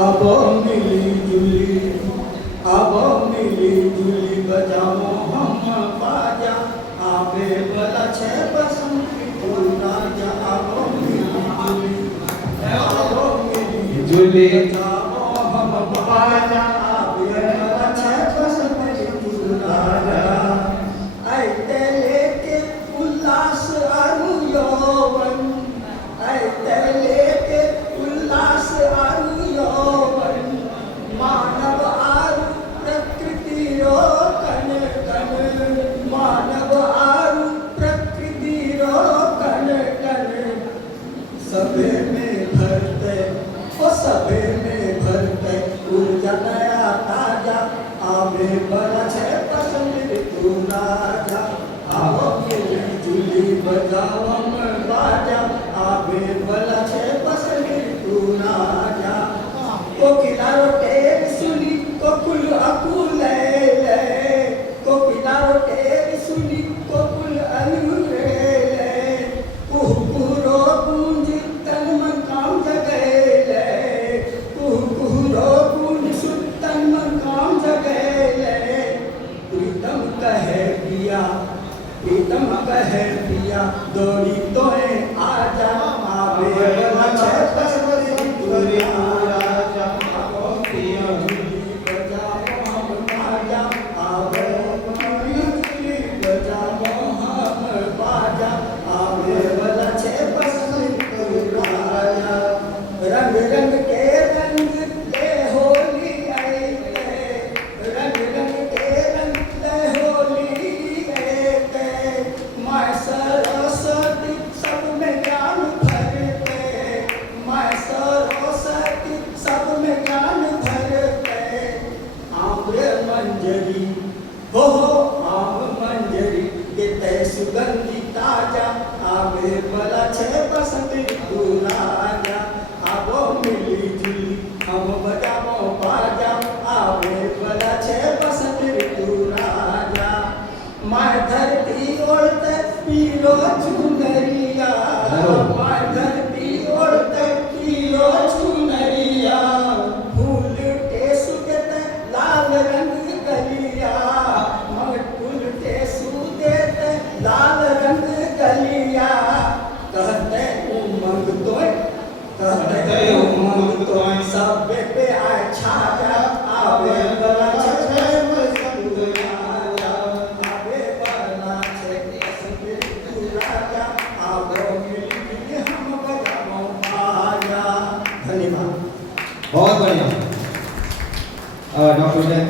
अब मिली जुली बजाओ हम बाजा आवे भला छे बसंती तू राजा अब मिली जुली बजाओ हम बाजा आवे भला छे बसंती तू राजा आइते लेके उल्लास आरु यौवन आइते लेके उल्लास आरु यौवन मानव आरु प्रकृति रो कन कन मानव आरु प्रकृति रो कन कन सबे में भरते ओ सबे में भरते ऊर्जा नया ताजा आवे बड़ा छे पसंद तू राजा आओ मिली जुली बजाओ हम बाजा आवे बड़ा छे पसंद तू राजा कोकिला रोटेर सुनी कोकुल अकुले ले कोकिला रोटेर सुनी कोकुल अनुरे ले कुहुकुरो कुंज तन मन काम जगे ले कुहुकुरो कुंज सुत तन मन काम जगे ले प्रीतम कहे पिया दौड़ी तोए आजा आवे बला छे पसंद तू राजा आओ पिया जुली बजाओ हम बाजा आवे जुली बजाओ हम बाजा आवे बला छे पसंद तू राजा रंग रंग के रंग ले होली आई रंग रंग के रंग ले होली मैं सरस्वती सब में ज्ञान भरते मैं सरस्वती सब में ज्ञान भरते आम्र मंजरी हो आम मंजरी देते सुगंधि ताजा आवे भला छे बसंत तू राजा आवो मिली जुली हम बजाओ बाजा आवे भला छे बसंत तू राजा मैं धरती ओढ़ते पीलो चुनरिया मैं धरती ओढ़ते पीलो चुनरिया फूल टेसु देते लाल रंग गलिया मैं फूल टेसु देते लाल रंग गलिया कहते उमंग तोय सब पे आए छाया आवे बला छे बहुत बढ़िया डॉक्टर